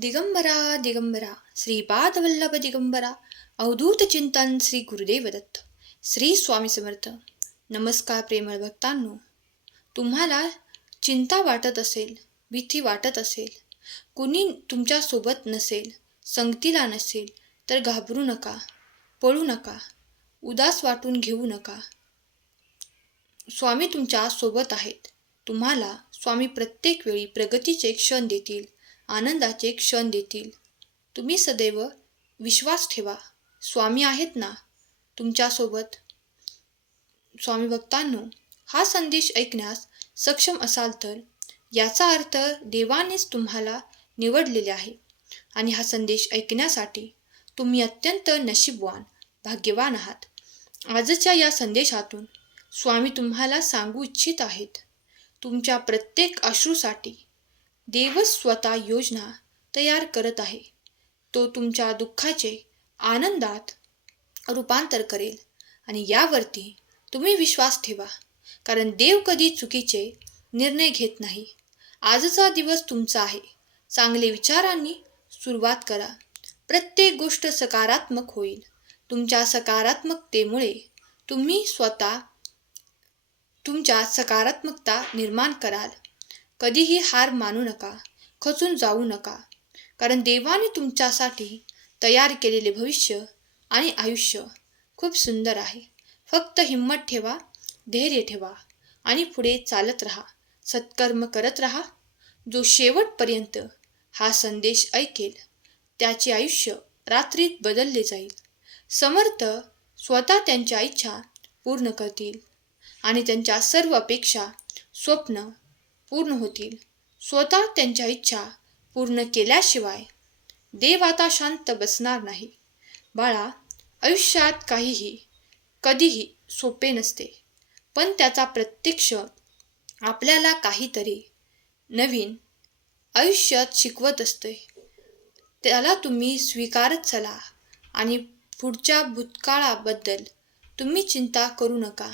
दिगंबरा दिगंबरा श्रीपादवल्लभ दिगंबरा अवधूत चिंतन श्री गुरुदेव दत्त श्री स्वामी समर्थ. नमस्कार प्रेमळ भक्तांनो. तुम्हाला चिंता वाटत असेल भीती वाटत असेल कुणी तुमच्यासोबत नसेल संगतीला नसेल तर घाबरू नका पळू नका उदास वाटून घेऊ नका. स्वामी तुमच्यासोबत आहेत. तुम्हाला स्वामी प्रत्येक वेळी प्रगतीचे क्षण देतील. आनंदाचे क्षण देतील. तुम्ही सदैव विश्वास ठेवा. स्वामी आहेत ना? तुमच्यासोबत. स्वामी भक्तांनो हा संदेश ऐकण्यास सक्षम असाल तर याचा अर्थ देवानेच तुम्हाला निवडलेले आहे. आणि हा संदेश ऐकण्यासाठी तुम्ही अत्यंत नशीबवान भाग्यवान आहात. आजच्या या संदेशातून स्वामी तुम्हाला सांगू इच्छित आहेत. तुमच्या प्रत्येक अश्रूसाठी देवच स्वतः योजना तयार करत आहे. तो तुमच्या दुःखाचे आनंदात रूपांतर करेल आणि यावरती तुम्ही विश्वास ठेवा कारण देव कधी चुकीचे निर्णय घेत नाही. आजचा दिवस तुमचा आहे. चांगले विचारांनी सुरुवात करा. प्रत्येक गोष्ट सकारात्मक होईल. तुमच्या सकारात्मकतेमुळे तुम्ही स्वतः तुमच्या सकारात्मकता निर्माण कराल. कधीही हार मानू नका खचून जाऊ नका. कारण देवाने तुमच्यासाठी तयार केलेले भविष्य आणि आयुष्य खूप सुंदर आहे. फक्त हिंमत ठेवा धैर्य ठेवा आणि पुढे चालत राहा सत्कर्म करत राहा. जो शेवटपर्यंत हा संदेश ऐकेल त्याचे आयुष्य रात्रीत बदलले जाईल. समर्थ स्वतः त्यांच्या इच्छा पूर्ण करतील आणि त्यांच्या सर्व अपेक्षा स्वप्न पूर्ण होतील. स्वतः त्यांच्या इच्छा पूर्ण केल्याशिवाय देव आता शांत बसणार नाही. बाळा आयुष्यात काहीही कधीही सोपे नसते. पण त्याचा प्रत्यक्ष आपल्याला काहीतरी नवीन आयुष्यात शिकवत असते. त्याला तुम्ही स्वीकारत चला आणि पुढच्या भूतकाळाबद्दल तुम्ही चिंता करू नका.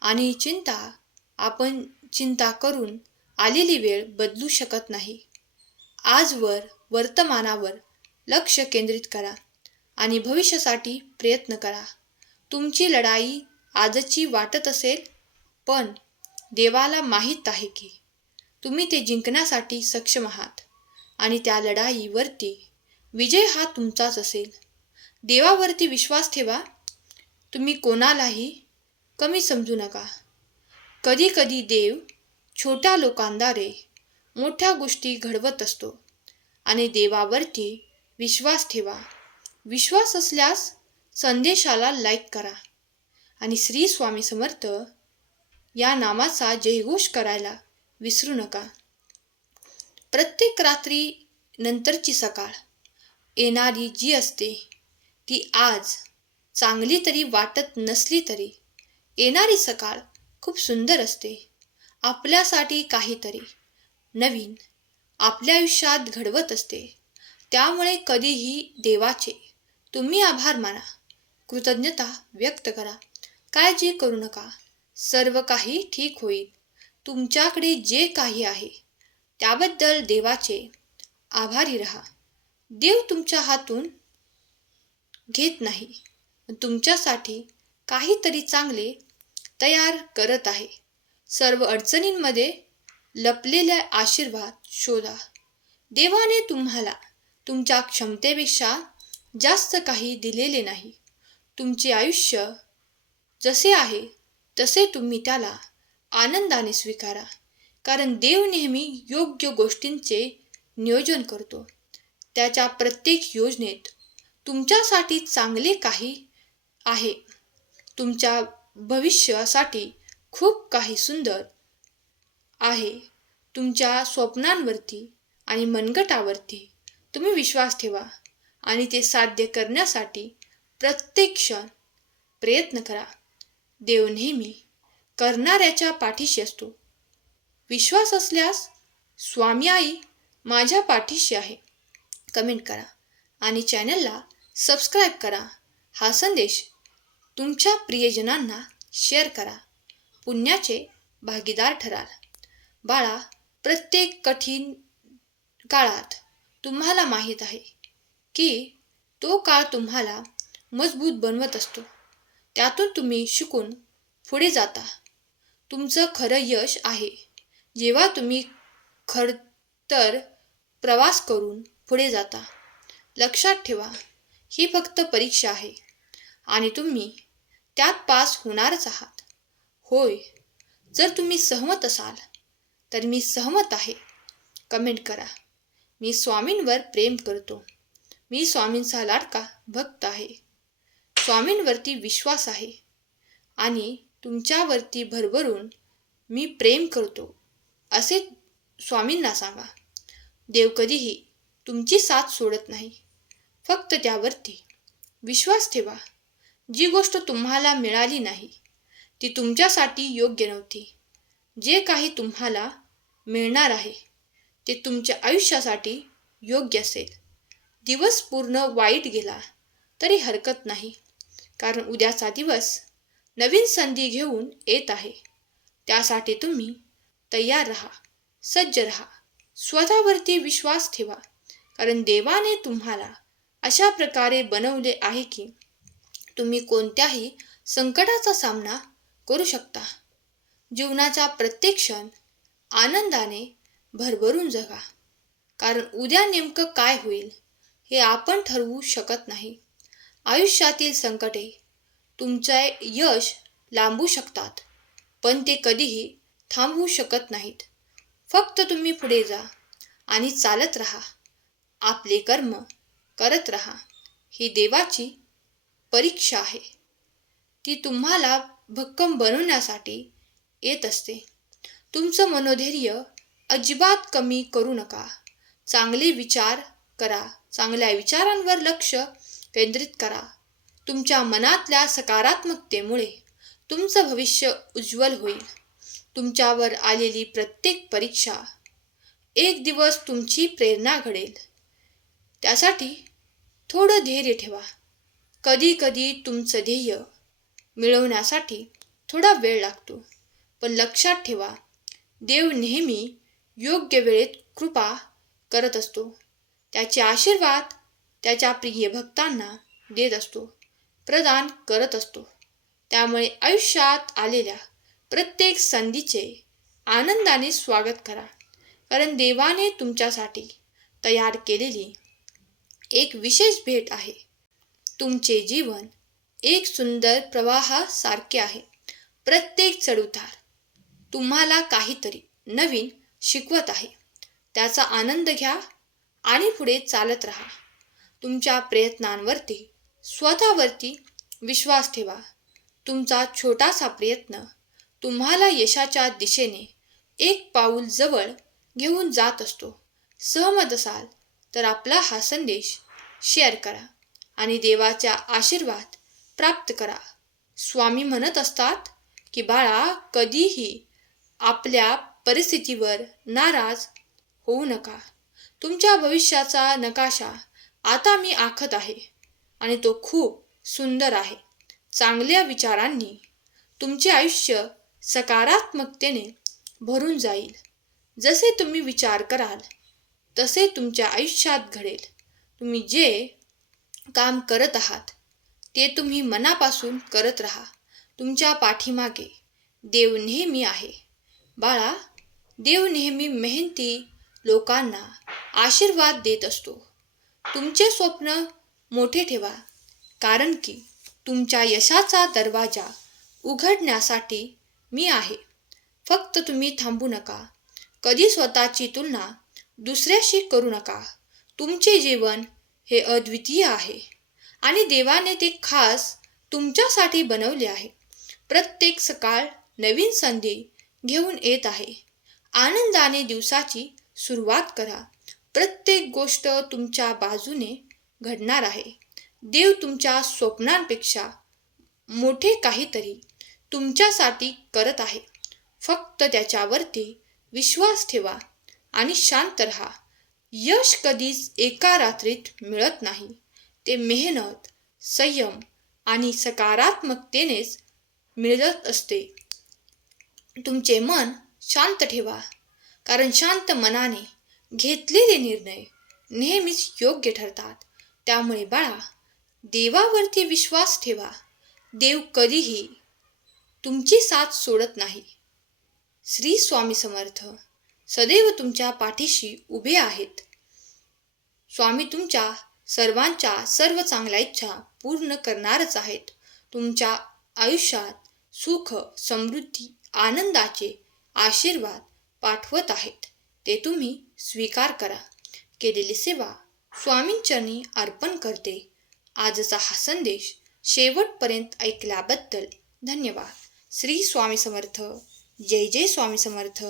आणि चिंता आपण चिंता करून आलेली वेळ बदलू शकत नाही. आजवर वर्तमानावर लक्ष केंद्रित करा आणि भविष्यासाठी प्रयत्न करा. तुमची लढाई आजची वाटत असेल पण देवाला माहीत आहे की तुम्ही ते जिंकण्यासाठी सक्षम आहात आणि त्या लढाईवरती विजय हा तुमचाच असेल. देवावरती विश्वास ठेवा. तुम्ही कोणालाही कमी समजू नका. कधी कधी देव छोट्या लोकांद्वारे मोठ्या गोष्टी घडवत असतो. आणि देवावरती विश्वास ठेवा. विश्वास असल्यास संदेशाला लाईक करा. आणि श्री स्वामी समर्थ या नामाचा जयघोष करायला विसरू नका. प्रत्येक रात्री नंतरची सकाळ येणारी जी असते ती आज चांगली तरी वाटत नसली तरी येणारी सकाळ खूप सुंदर असते. आपल्यासाठी काहीतरी. नवीन. आपल्या आयुष्यात घडवत असते. त्यामुळे कधीही देवाचे तुम्ही आभार माना. कृतज्ञता व्यक्त करा. काळजी करू नका. सर्व काही ठीक होईल. तुमच्याकडे जे काही आहे त्याबद्दल देवाचे आभारी रहा. देव तुमच्या हातून घेत नाही. तुमच्यासाठी काहीतरी चांगले तयार करत आहे. सर्व अडचणींमध्ये लपलेल्या आशीर्वाद शोधा. देवाने तुम्हाला तुमच्या क्षमतेपेक्षा जास्त काही दिलेले नाही. तुमचे आयुष्य जसे आहे तसे तुम्ही त्याला आनंदाने स्वीकारा. कारण देव नेहमी योग्य गोष्टींचे नियोजन करतो. त्याच्या प्रत्येक योजनेत तुमच्यासाठी चांगले काही आहे. तुमच्या भविष्यासाठी खूप काही सुंदर आहे. तुमच्या स्वप्नांवरती आणि मनगटावरती तुम्ही विश्वास ठेवा आणि ते साध्य करण्यासाठी प्रत्येक क्षण प्रयत्न करा. देव नेहमी करणाऱ्याच्या पाठीशी असतो. विश्वास असल्यास स्वामी आई माझ्या पाठीशी आहे. कमेंट करा आणि चॅनलला सबस्क्राईब करा. हा संदेश तुमच्या प्रियजनांना शेअर करा. पुण्याचे भागीदार ठराल. बाळा प्रत्येक कठीण काळात तुम्हाला माहीत आहे की तो काळ तुम्हाला मजबूत बनवत असतो. त्यातून तुम्ही शिकून पुढे जाता. तुमचं खरं यश आहे. जेव्हा तुम्ही खडतर प्रवास करून पुढे जाता लक्षात ठेवा ही फक्त परीक्षा आहे आणि तुम्ही त्यात पास होणारच आहात. होय. जर तुम्ही सहमत असाल तर मी सहमत आहे. कमेंट करा. मी स्वामींवर प्रेम करतो. मी स्वामींचा लाडका भक्त आहे. स्वामींवरती विश्वास आहे. आणि तुमच्यावरती भरभरून मी प्रेम करतो असे स्वामींना सांगा. देव कधीही तुमची साथ सोडत नाही. फक्त त्यावरती विश्वास ठेवा. जी गोष्ट तुम्हाला मिळाली नाही ती तुमच्यासाठी योग्य नव्हती. जे काही तुम्हाला मिळणार आहे ते तुमच्या आयुष्यासाठी योग्य असेल. दिवस पूर्ण वाईट गेला तरी हरकत नाही कारण उद्याचा दिवस नवीन संधी घेऊन येत आहे. त्यासाठी तुम्ही तयार राहा सज्ज राहा स्वतःवरती विश्वास ठेवा कारण देवाने तुम्हाला अशा प्रकारे बनवले आहे की तुम्ही कोणत्याही संकटाचा सामना करू शकता. जीवनाचा प्रत्येक क्षण आनंदाने भरभरून जगा. कारण उद्या नेमकं काय होईल हे आपण ठरवू शकत नाही. आयुष्यातील संकटे तुमचे यश लांबू शकतात पण ते कधीही थांबवू शकत नाहीत. फक्त तुम्ही पुढे जा आणि चालत राहा. आपले कर्म करत राहा. ही देवाची परीक्षा आहे. ती तुम्हाला भक्कम बनवण्यासाठी येत असते. तुमचं मनोधैर्य अजिबात कमी करू नका. चांगले विचार करा. चांगल्या विचारांवर लक्ष केंद्रित करा. तुमच्या मनातल्या सकारात्मकतेमुळे तुमचं भविष्य उज्ज्वल होईल. तुमच्यावर आलेली प्रत्येक परीक्षा एक दिवस तुमची प्रेरणा घडेल. त्यासाठी थोडं धैर्य ठेवा. कधी कधी तुमचं ध्येय मिळवण्यासाठी थोडा वेळ लागतो. पण लक्षात ठेवा देव नेहमी योग्य वेळेत कृपा करत असतो. त्याचे आशीर्वाद त्याच्या प्रिय भक्तांना देत असतो प्रदान करत असतो. त्यामुळे आयुष्यात आलेल्या प्रत्येक संधीचे आनंदाने स्वागत करा. कारण देवाने तुमच्यासाठी तयार केलेली एक विशेष भेट आहे. तुमचे जीवन एक सुंदर प्रवाहासारखे आहे. प्रत्येक चढउतार तुम्हाला काहीतरी नवीन शिकवत आहे. त्याचा आनंद घ्या आणि पुढे चालत राहा. तुमच्या प्रयत्नांवरती स्वतःवरती विश्वास ठेवा. तुमचा छोटासा प्रयत्न तुम्हाला यशाच्या दिशेने एक पाऊल जवळ घेऊन जात असतो. सहमत असाल तर आपला हा संदेश शेअर करा आणि देवाचा आशीर्वाद प्राप्त करा. स्वामी म्हणत असतात की बाळा कधीही आपल्या परिस्थितीवर नाराज होऊ नका. तुमच्या भविष्याचा नकाशा आता मी आखत आहे आणि तो खूप सुंदर आहे. चांगल्या विचारांनी तुमचे आयुष्य सकारात्मकतेने भरून जाईल. जसे तुम्ही विचार कराल तसे तुमच्या आयुष्यात घडेल. तुम्ही जे काम करत आहात ते तुम्ही मनापासून करत राहा. तुमच्या पाठीमागे देव नेहमी आहे. बाळा देव नेहमी मेहनती लोकांना आशीर्वाद देत असतो. तुमचे स्वप्न मोठे ठेवा कारण की तुमच्या यशाचा दरवाजा उघडण्यासाठी मी आहे. फक्त तुम्ही थांबू नका. कधी स्वतःची तुलना दुसऱ्याशी करू नका. तुमचे जीवन हे अद्वितीय आहे. आणि देवाने ते खास तुमच्यासाठी बनवले आहे. प्रत्येक सकाळ नवीन संधी घेऊन येत आहे. आनंदाने दिवसाची सुरुवात करा. प्रत्येक गोष्ट तुमच्या बाजूने घडणार आहे. देव तुमच्या स्वप्नांपेक्षा मोठे काहीतरी तुमच्यासाठी करत आहे. फक्त त्याच्यावरती विश्वास ठेवा आणि शांत राहा. यश कधीच एका रात्रीत मिळत नाही. ते मेहनत संयम आणि सकारात्मकतेनेच मिळत असते. तुमचे मन शांत ठेवा कारण शांत मनाने घेतलेले निर्णय नेहमीच योग्य ठरतात. त्यामुळे बाळा देवावरती विश्वास ठेवा. देव कधीही तुमची साथ सोडत नाही. श्री स्वामी समर्थ सदैव तुमच्या पाठीशी उभे आहेत. स्वामी तुमच्या सर्वांच्या सर्व चांगल्या इच्छा पूर्ण करणारच आहेत. तुमच्या आयुष्यात सुख समृद्धी आनंदाचे आशीर्वाद पाठवत आहेत. ते तुम्ही स्वीकार करा. केलेली सेवा स्वामींचरणी अर्पण करते. आजचा हा संदेश शेवटपर्यंत ऐकल्याबद्दल धन्यवाद. श्री स्वामी समर्थ. जय जय स्वामी समर्थ.